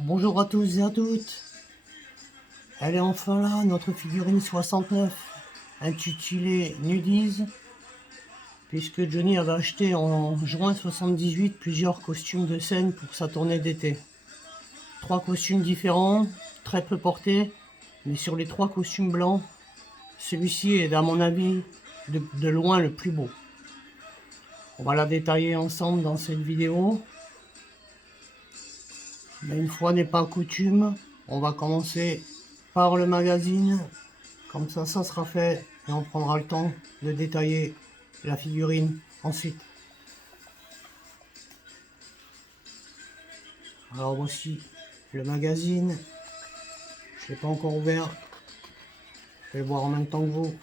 Bonjour à tous et à toutes. Elle est enfin là, notre figurine 69, intitulée Nudies, puisque Johnny avait acheté en juin 78 plusieurs costumes de scène pour sa tournée d'été. 3 costumes différents, très peu portés, mais sur les 3 costumes blancs, celui-ci est à mon avis de loin le plus beau. On va la détailler ensemble dans cette vidéo. Mais une fois n'est pas coutume, on va commencer par le magazine. Comme ça sera fait et on prendra le temps de détailler la figurine ensuite. Alors voici le magazine. Je ne l'ai pas encore ouvert. Je vais le voir en même temps que vous.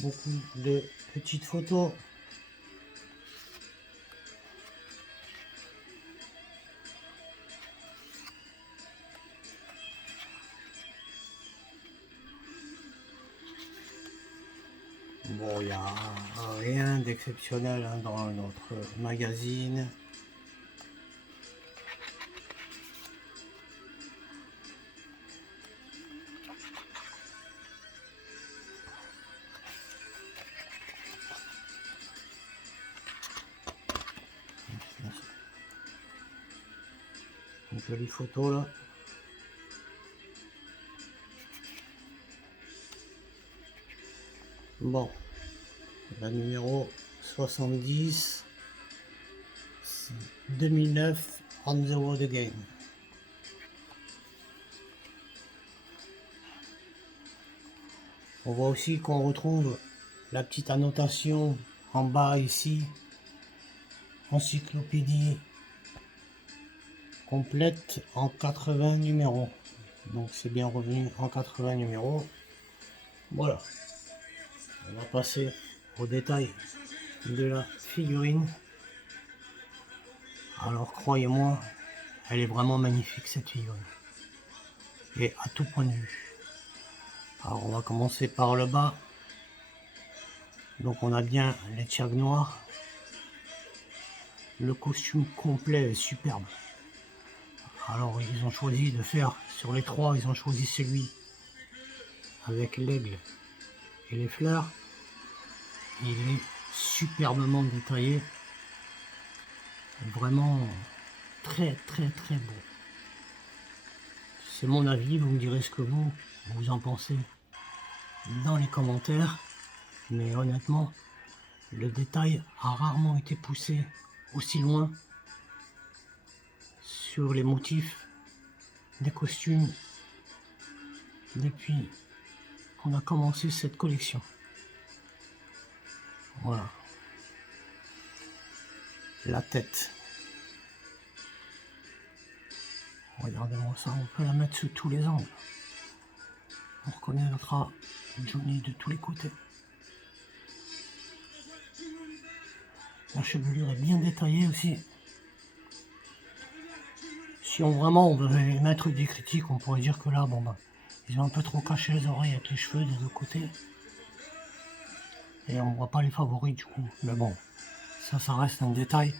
Beaucoup de petites photos. Bon, il n'y a rien d'exceptionnel dans notre magazine. Une jolie photo là. Bon, la numéro 70, 2009, On the Road Again. On voit aussi qu'on retrouve la petite annotation en bas ici, encyclopédie complète en 80 numéros. Donc c'est bien revenu en 80 numéros. Voilà. On va passer au détail de la figurine. Alors croyez-moi, elle est vraiment magnifique cette figurine. Et à tout point de vue. Alors on va commencer par le bas. Donc on a bien les tchags noirs. Le costume complet est superbe. Alors ils ont choisi de faire, sur les 3, ils ont choisi celui avec l'aigle et les fleurs. Il est superbement détaillé. Vraiment très beau. C'est mon avis, vous me direz ce que vous en pensez dans les commentaires. Mais honnêtement, le détail a rarement été poussé aussi loin sur les motifs des costumes depuis qu'on a commencé cette collection. Voilà. La tête. Regardez-moi ça, on peut la mettre sous tous les angles. On reconnaîtra Johnny de tous les côtés. La chevelure est bien détaillée aussi. Si on veut mettre des critiques, on pourrait dire que là, bon bah, ils ont un peu trop caché les oreilles avec les cheveux des deux côtés. Et on voit pas les favoris du coup. Mais bon, ça reste un détail.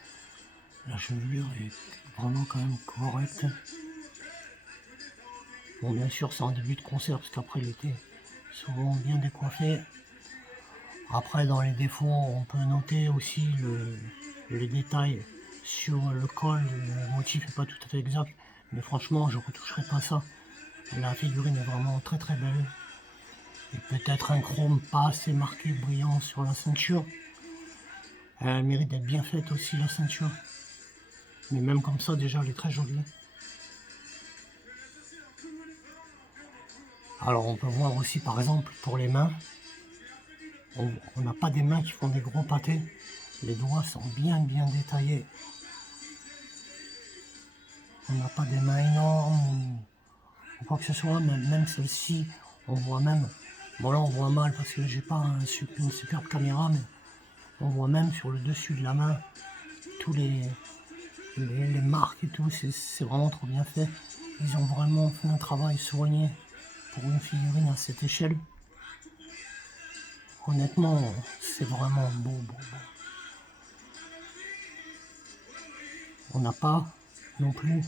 La chevelure est vraiment quand même correcte. Bon, bien sûr, c'est en début de concert, parce qu'après il était souvent bien décoiffé. Après, dans les défauts, on peut noter aussi les détails sur le col. Le motif n'est pas tout à fait exact, mais franchement, je ne retoucherai pas ça. La figurine est vraiment très belle. Et peut-être un chrome pas assez marqué, brillant sur la ceinture. Elle mérite d'être bien faite aussi, la ceinture. Mais même comme ça, déjà, elle est très jolie. Alors, on peut voir aussi, par exemple, pour les mains. On n'a pas des mains qui font des gros pâtés. Les doigts sont bien détaillés. on n'a pas des mains énormes ou quoi que ce soit, même celle-ci, on voit même, bon là on voit mal parce que j'ai pas une superbe caméra, mais on voit même sur le dessus de la main tous les marques et tout, c'est vraiment trop bien fait. Ils ont vraiment fait un travail soigné pour une figurine à cette échelle. Honnêtement, c'est vraiment beau. On n'a pas non plus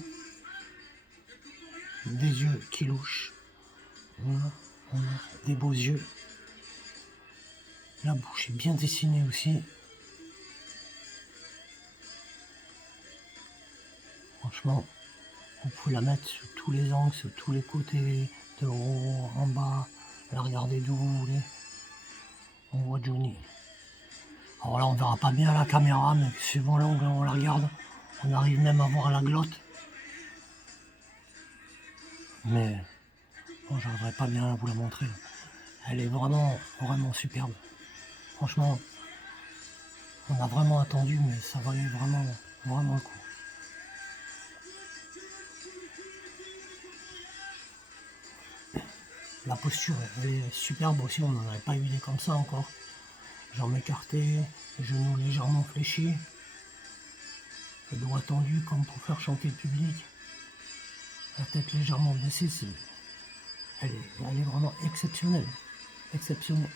des yeux qui louchent. On a des beaux yeux. La bouche est bien dessinée aussi. Franchement, vous pouvez la mettre sur tous les angles, sur tous les côtés, de haut, en bas, la regarder d'où vous voulez. On voit Johnny. Alors là, on verra pas bien à la caméra, mais suivant l'angle où on la regarde, on arrive même à voir la glotte. Mais bon, j'arriverai pas bien à vous la montrer. Elle est vraiment superbe. Franchement, on a vraiment attendu, mais ça valait vraiment le coup. La posture, elle est superbe aussi, on n'en avait pas eu des comme ça encore. Jambes écartées, genoux légèrement fléchis, le doigt tendu comme pour faire chanter le public. La tête légèrement baissée, elle est vraiment exceptionnelle. Exceptionnelle.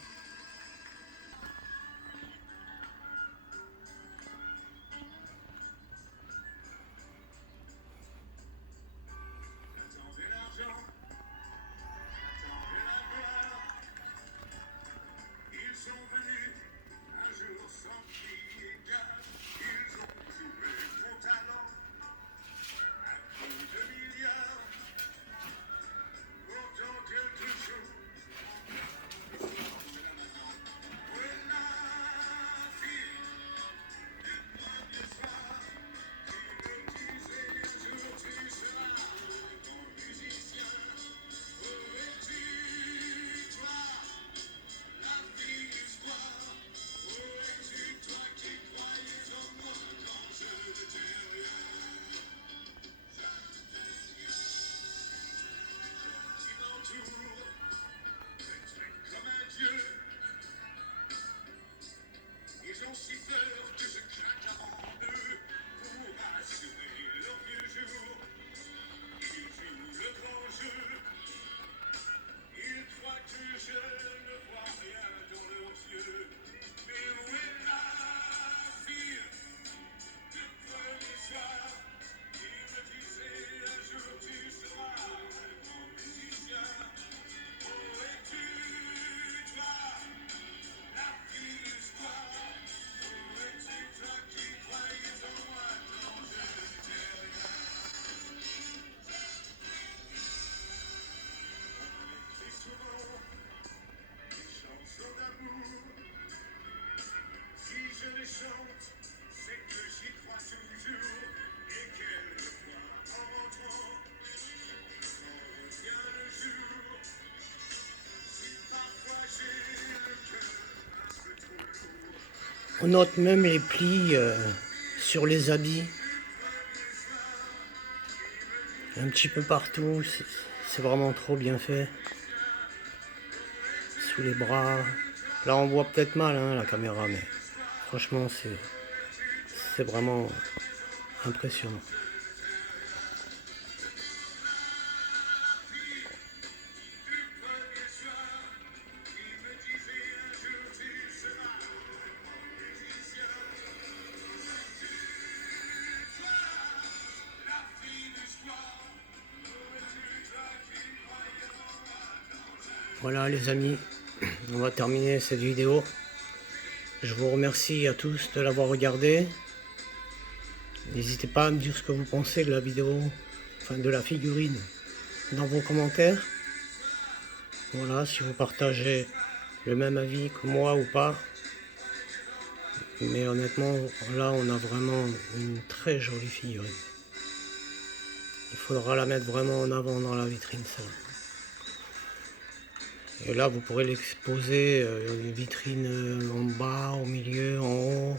On note même les plis sur les habits. Un petit peu partout. C'est vraiment trop bien fait. Sous les bras. Là on voit peut-être mal la caméra, mais franchement c'est vraiment impressionnant. Voilà les amis, on va terminer cette vidéo. Je vous remercie à tous de l'avoir regardé. N'hésitez pas à me dire ce que vous pensez de la vidéo, enfin de la figurine, dans vos commentaires. Voilà, si vous partagez le même avis que moi ou pas. Mais honnêtement, là on a vraiment une très jolie figurine. Il faudra la mettre vraiment en avant dans la vitrine, celle-là. Et là, vous pourrez l'exposer, une vitrine en bas, au milieu, en haut,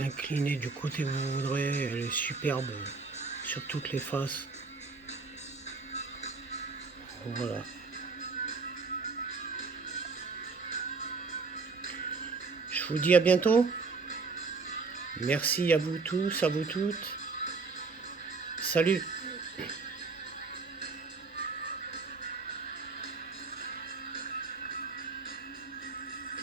inclinée du côté que vous voudrez. Elle est superbe. sur toutes les faces. Voilà. Je vous dis à bientôt. Merci à vous tous, à vous toutes. Salut.